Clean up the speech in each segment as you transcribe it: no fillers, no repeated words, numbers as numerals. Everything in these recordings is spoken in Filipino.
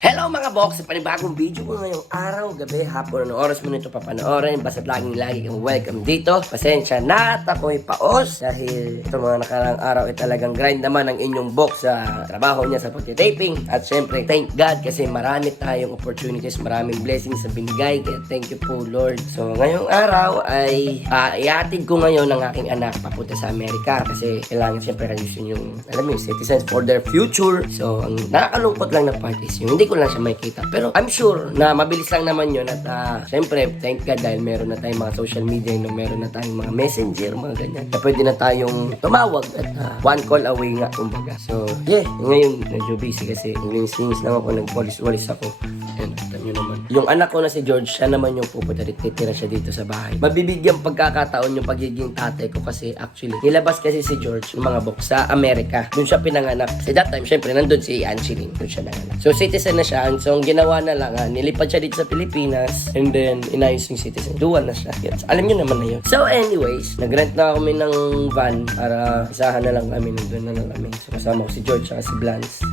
Hello mga box! Sa panibagong video ko ngayong araw, gabi, hapon, anong oras mo nito papanoorin. Basta't lagi kang welcome dito. Pasensya na at ako'y paos dahil itong mga nakarang araw ay talagang grind naman ang inyong box sa trabaho niya sa pagtitaping. At syempre, thank God kasi marami tayong opportunities, maraming blessings na binigay. Kaya thank you po Lord. So ngayong araw ay iatid ko ngayon ang aking anak papunta sa Amerika kasi kailangan syempre ayusin yung, alam mo, yung citizens for their future. So ang nakakalungkot lang na part is yung hindi ko lang siya makikita. Pero I'm sure na mabilis lang naman yun at syempre, thank God dahil meron na tayong mga social media, no, meron na tayong mga messenger, mga ganyan. Na pwede na tayong tumawag at one call away nga, kumbaga. So, yeah, ngayon medyo busy kasi linis-linis lang ako, nagwalis-walis ako. Ayan, alam nyo naman. Yung anak ko na si George, siya naman yung pupunta dito, titira siya dito sa bahay. Mabibigyan pagkakataon yung pagiging tatay ko kasi actually, nilabas kasi si George ng mga box sa Amerika. Doon siya pinanganak. Kasi that time, syempre, nandun si Angeline. Doon siya nanganak. So, citizen na siya. So, ang ginawa na lang, nilipad siya dito sa Pilipinas and then, inayos yung citizen. Dual na siya. Yes. Alam nyo naman na yun. So, anyways, nagrent na kami ng van para isahan na lang kami. Nandun na lang kami. So, kasama ko si George at si Blance.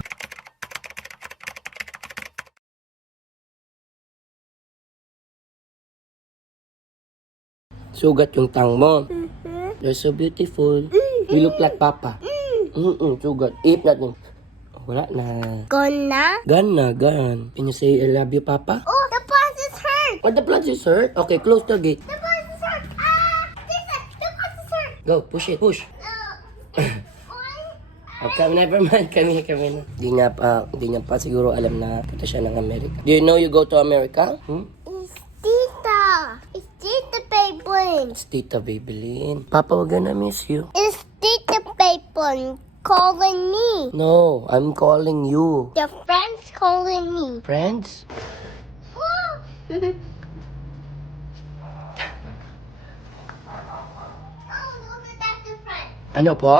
Sugat yung tang mo. You're so beautiful. You look like Papa. Sugat. Ip natin. Wala na. Gone na? Gone. Can you say I love you, Papa? Oh, the plant is hurt. Oh, the plant is hurt? Okay, close the gate. The plant is hurt. The plant is hurt. Go, push it, push. Okay, never mind. Kami na. Di niya pa siguro alam na punta siya ng Amerika. Do you know you go to America? It's Tita. It's Tita Paper. It's Tita Babylin. Papa, we're gonna miss you. It's Tita Paper calling me. No, I'm calling you. The friend's calling me. Friends? Oh, look at that friend. Ano po?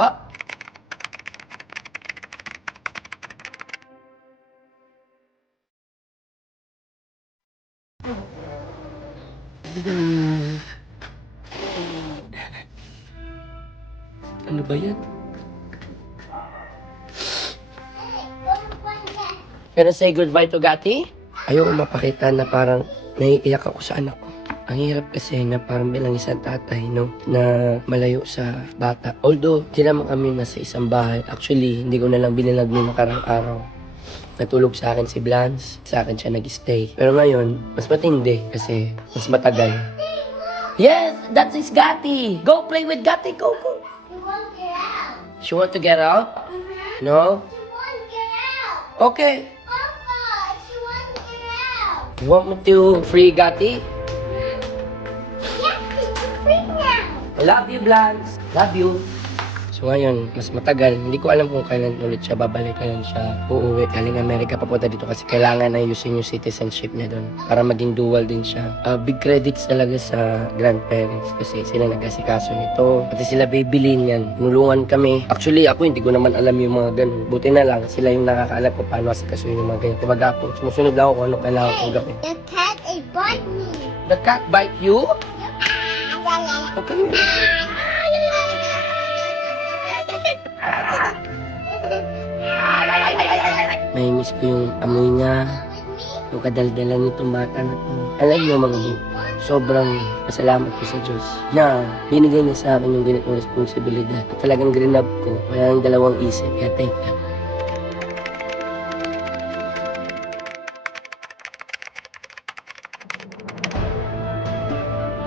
Ano ba yan? Pero say goodbye to Gati? Ayoko mapakita na parang naiiyak ako sa anak ko. Ang hirap kasi na parang bilang isang tatay, no? Na malayo sa bata. Although, di naman kami nasa isang bahay. Actually, hindi ko na lang binilag nung nakarang araw. Natulog sa akin si Blance. Sa akin siya nag-stay. Pero ngayon, mas matindi kasi mas matagal. Yes! That's his Gati! Go play with Gati! Go! You won't get out. She want to get out? No? You won't get out. Okay. Papa, she won't get out. You want me to free Gati? Yes, it's free now. I love you, Blance. Love you. So ngayon, mas matagal. Hindi ko alam kung kailan ulit siya babalik. Kailan siya uuwi. Galing Amerika papunta dito kasi kailangan na ayusin yung citizenship niya doon. Para maging dual din siya. Big credits talaga sa grandparents kasi sila nag-asikaso nito. Pati sila Babylin yan. Nulungan kami. Actually, ako hindi ko naman alam yung mga ganun. Buti na lang, sila yung nakakaalam kung paano asikasuhin yung mga ganyan. Kumbaga ako, sumusunod lang ako kung ano kailangan kong gawin. The cat is bite me. The cat bite you? Okay. May miss ko yung amoy niya, yung kadaldalan nitong bata na to. Alam niyo mga bu, sobrang pasalamat ko sa Diyos na binigay niya sa akin yung ganitong responsibilidad. At talagang grinab ko, kaya yung dalawang isip. Kaya thank you.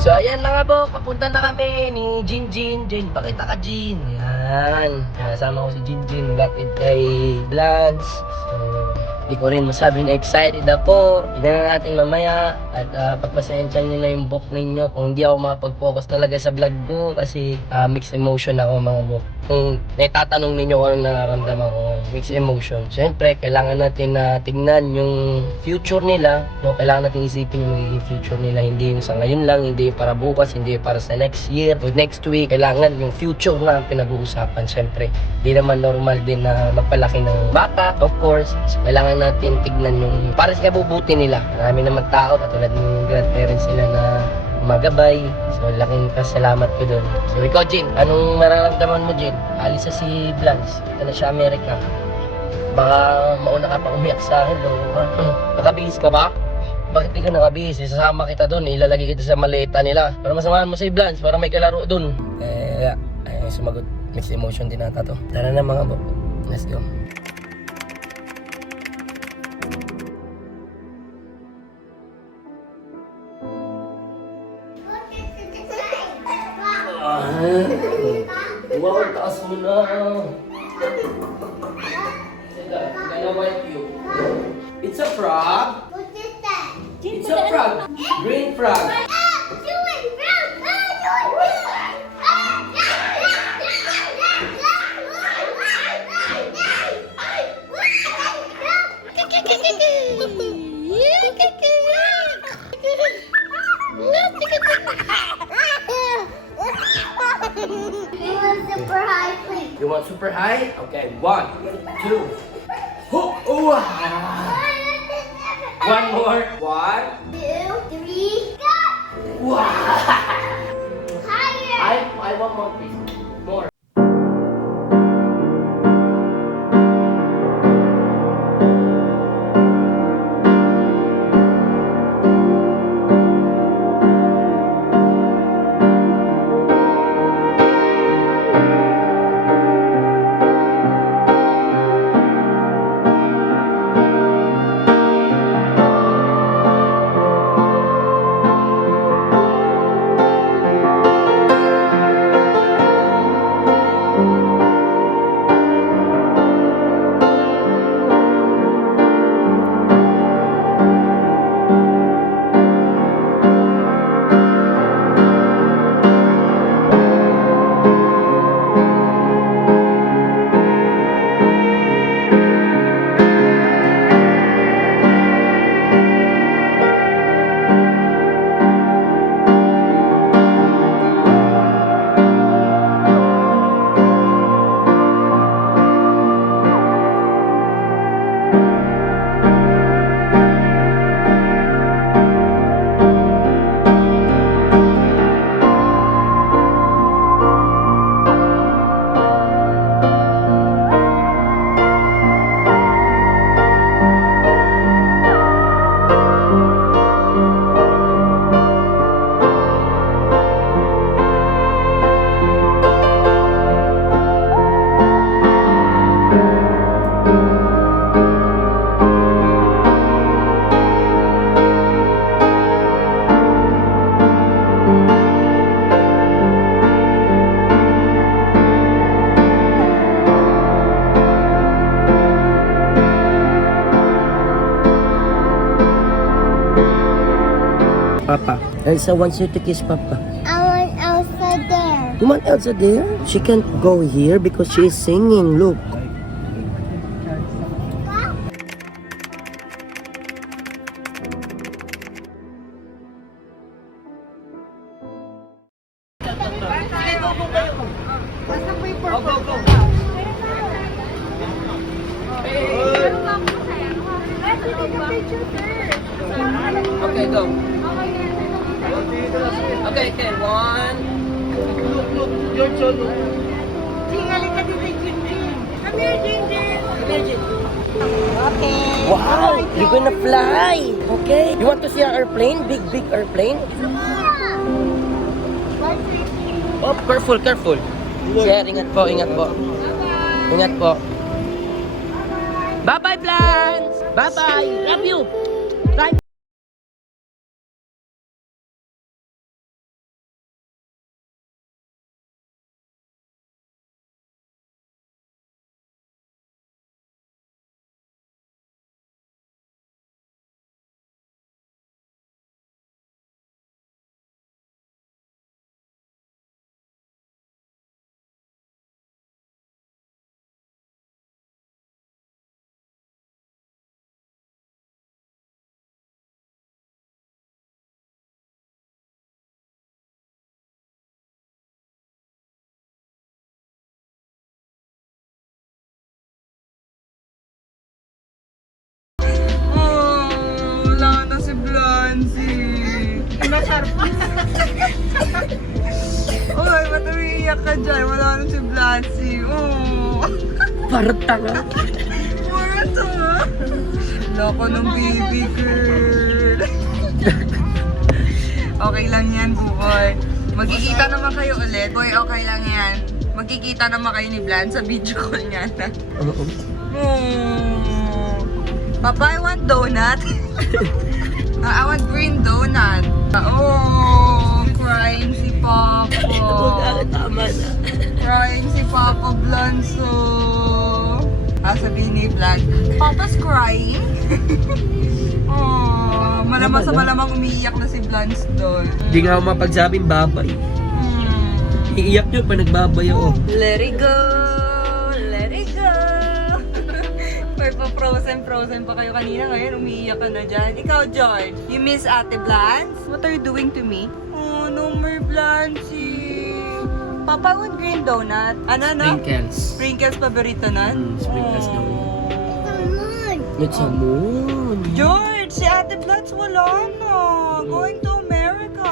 So ayan na nga po, papunta na kami ni Jinjin. Pakita ka Jin. Ayan. Kasama ko si Jinjin, lapit kay Blance. So, di ko rin masabi na excited ako. Tignan na natin mamaya. At pagpasensya nyo na yung book ninyo kung hindi ako makapag-focus talaga sa vlog ko. Kasi mixed emotion ako mga book. Kung naitatanong ninyo kung anong nararamdaman ko, mixed emotion. Siyempre, kailangan natin na tignan yung future nila. No? Kailangan natin isipin yung magiging future nila. Hindi yung sa ngayon lang, hindi para bukas, hindi para sa next year o next week. Kailangan yung future na pinag-uusapan. Siyempre, hindi naman normal din na magpalaki ng bata. Of course, so, kailangan natin tignan yung para sa kabubuti nila. Marami naman tao, katulad ng grandparents nila na magabay. So, laking pasalamat ko doon. So, ikaw, Jin, anong mararamdaman mo, Jin? Alis na si Blance. Ito na siya, Amerika. Baka mauna ka pa umiyak sa akin, Lola. Nakabihis ka ba? Bakit di ka nakabihis? Isasama kita doon, ilalagay kita sa maleta nila. Para masamahan mo si Blance, para may kalaro doon. Sumagot. Mixed emotion din nata to. Tara na mga bo. Let's go. Wow, taas mo na. Gonna wipe you. It's a frog. What is that? It's a frog. Green frog. Super high, please. You want super high? Okay, 1, 2. Ooh, one more. 1. 2, 3, go! Wow. Higher! I want more, please. More. Papa. Elsa wants you to kiss Papa. I want Elsa there. You want Elsa there? She can't go here because she is singing. Look. Okay, go. Okay, 1. Look, George, look. Tingali ka dito, Jinjin. Come here, Jinjin. Okay. Wow, you're gonna fly. Okay. You want to see our airplane? Big airplane? Oh, careful. Sir, ingat po. Ingat po. Bye-bye, plants. Bye-bye. Love you. Bye. Uy, ba't umiiyak ka dyan? Wala na si Blancy. Oh. Parang tanga. Ito nga. Loko ng baby girl. Okay lang yan, Buboy. Magkikita naman kayo ulit. Boy, okay lang yan. Magkikita naman kayo ni Blan sa video call niya na. Oo. Papa, I want donut. I want green donut. Oh, crying si Papa. Tama na. Crying si Papa Blanso. Sabihin ni Blan, Papa's crying? Oh, malamang sa malamang umiiyak na si Blans doon. Hindi nga ako mapagsabing babay. Iiyak yun pa nagbabay ako. Let it go! Let it go! May pa-frozen pa kayo kanina. Ngayon, umiiyak ka na dyan. Ikaw, George, you miss Ate Blans? What are you doing to me? Oh, no more Blancy. Papa, want green donut? Ano, no? Sprinkles. Sprinkles paborito nun? Sprinkles daw. Naman. It's a moon. George, si Ate Blans wala na. Going to America.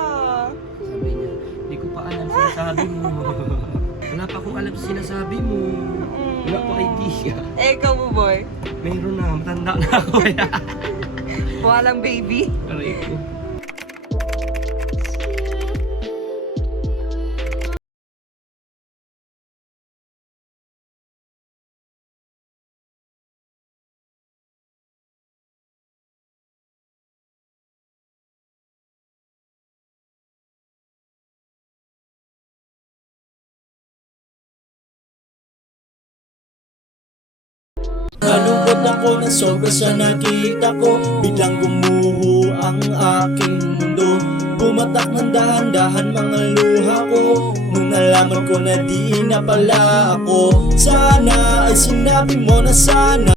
Sabi niya, hindi ko pa alam sinasabi mo. Wala pa akong alam sa sinasabi mo. Wala pa idea. Eh, ikaw mo, boy. Mayroon na, matanda na ako. Walang baby. Aray ko. Nalungkot ako na sobra sa nakita ko. Biglang gumuho ang aking mundo. Bumatak ng dahan-dahan mga luha ko. Nung nalaman ko na di na pala ako. Sana ay sinabi mo na sana